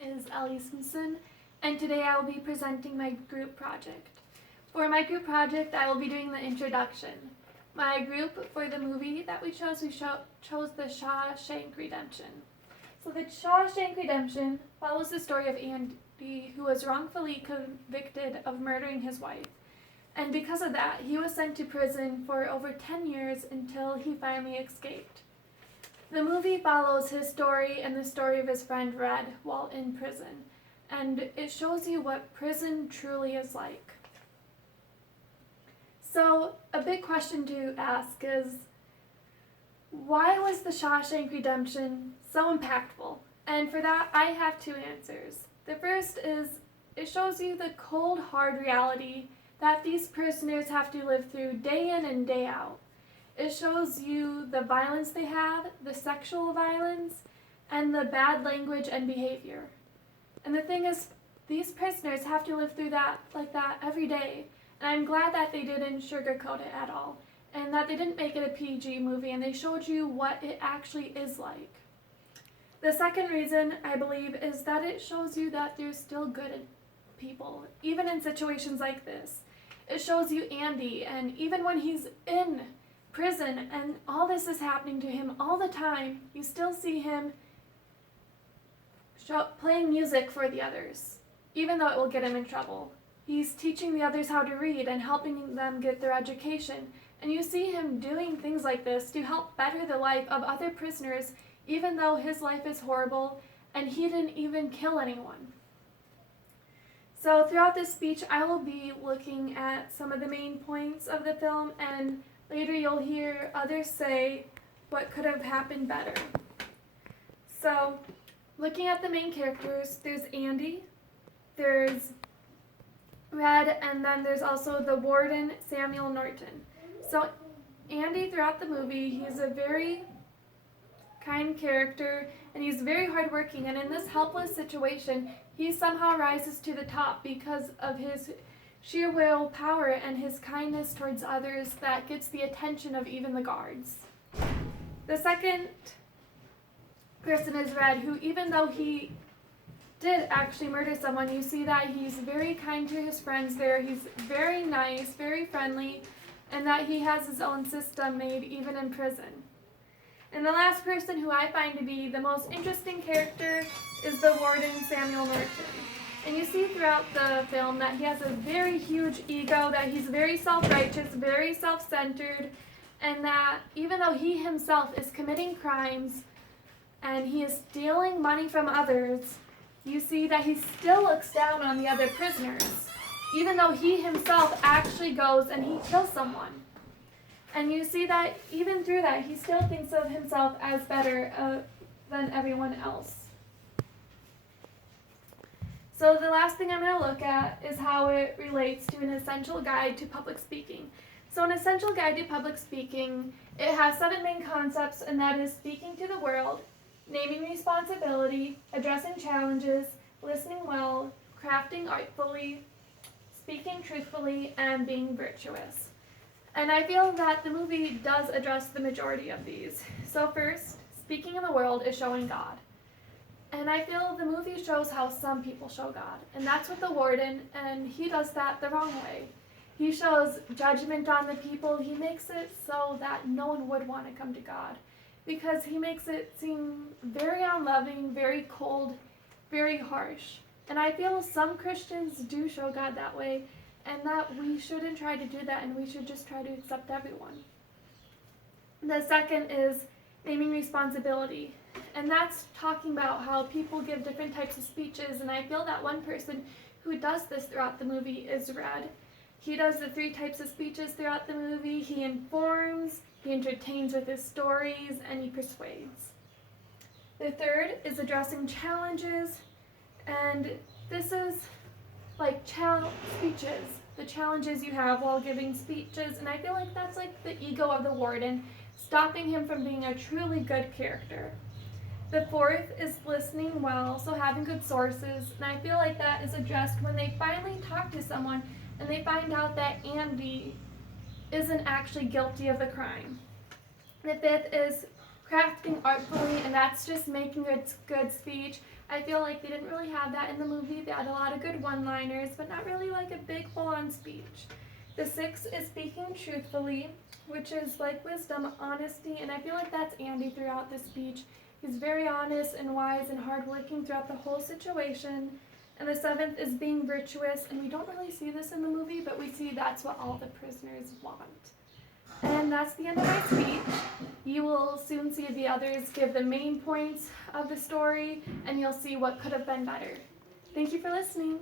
is Ellie, and today I will be presenting my group project. For my group project, I will be doing the introduction. My group for the movie that we chose the Shawshank Redemption. So the Shawshank Redemption follows the story of Andy, who was wrongfully convicted of murdering his wife. And because of that, he was sent to prison for over 10 years until he finally escaped. The movie follows his story and the story of his friend Red while in prison, and it shows you what prison truly is like. So, a big question to ask is, why was the Shawshank Redemption so impactful? And for that, I have two answers. The first is, it shows you the cold, hard reality that these prisoners have to live through day in and day out. It shows you the violence they have, the sexual violence, and the bad language and behavior. And the thing is, these prisoners have to live through that like that every day. And I'm glad that they didn't sugarcoat it at all, and that they didn't make it a PG movie, and they showed you what it actually is like. The second reason, I believe, is that it shows you that there's still good people, even in situations like this. It shows you Andy, and even when he's in prison and all this is happening to him all the time, you still see him playing music for the others, even though it will get him in trouble. He's teaching the others how to read and helping them get their education, and you see him doing things like this to help better the life of other prisoners, even though his life is horrible and he didn't even kill anyone. So throughout this speech, I will be looking at some of the main points of the film, and later you'll hear others say what could have happened better. So, looking at the main characters, there's Andy, there's Red, and then there's also the warden, Samuel Norton. So, Andy, throughout the movie, he's a very kind character, and he's very hardworking, and in this helpless situation, he somehow rises to the top because of his sheer willpower and his kindness towards others that gets the attention of even the guards. The second person is Red, who, even though he did actually murder someone, you see that he's very kind to his friends there, he's very nice, very friendly, and that he has his own system made even in prison. And the last person, who I find to be the most interesting character, is the warden, Samuel Norton. And you see throughout the film that he has a very huge ego, that he's very self-righteous, very self-centered, and that even though he himself is committing crimes and he is stealing money from others, you see that he still looks down on the other prisoners, even though he himself actually goes and he kills someone. And you see that even through that, he still thinks of himself as better than everyone else. So the last thing I'm going to look at is how it relates to an essential guide to public speaking. So an essential guide to public speaking, it has 7 main concepts, and that is speaking to the world, naming responsibility, addressing challenges, listening well, crafting artfully, speaking truthfully, and being virtuous. And I feel that the movie does address the majority of these. So first, speaking in the world is showing God. And I feel the movie shows how some people show God. And that's with the warden, and he does that the wrong way. He shows judgment on the people. He makes it so that no one would want to come to God, because he makes it seem very unloving, very cold, very harsh. And I feel some Christians do show God that way, and that we shouldn't try to do that, and we should just try to accept everyone. The second is naming responsibility, and that's talking about how people give different types of speeches, and I feel that one person who does this throughout the movie is Red. He does the 3 types of speeches throughout the movie. He informs, he entertains with his stories, and he persuades. The third is addressing challenges, and this is like speeches, the challenges you have while giving speeches, and I feel like that's like the ego of the warden, stopping him from being a truly good character. The fourth is listening well, so having good sources, and I feel like that is addressed when they finally talk to someone and they find out that Andy isn't actually guilty of the crime. The fifth is crafting artfully, and that's just making a good speech I feel like they didn't really have that in the movie. They had a lot of good one-liners, but not really like a big full-on speech. The 6 is speaking truthfully, which is like wisdom, honesty, and I feel like that's Andy throughout the speech. He's very honest and wise and hardworking throughout the whole situation. And the 7th is being virtuous, and we don't really see this in the movie, but we see that's what all the prisoners want. And that's the end of my speech. You will soon see the others give the main points of the story, and you'll see what could have been better. Thank you for listening.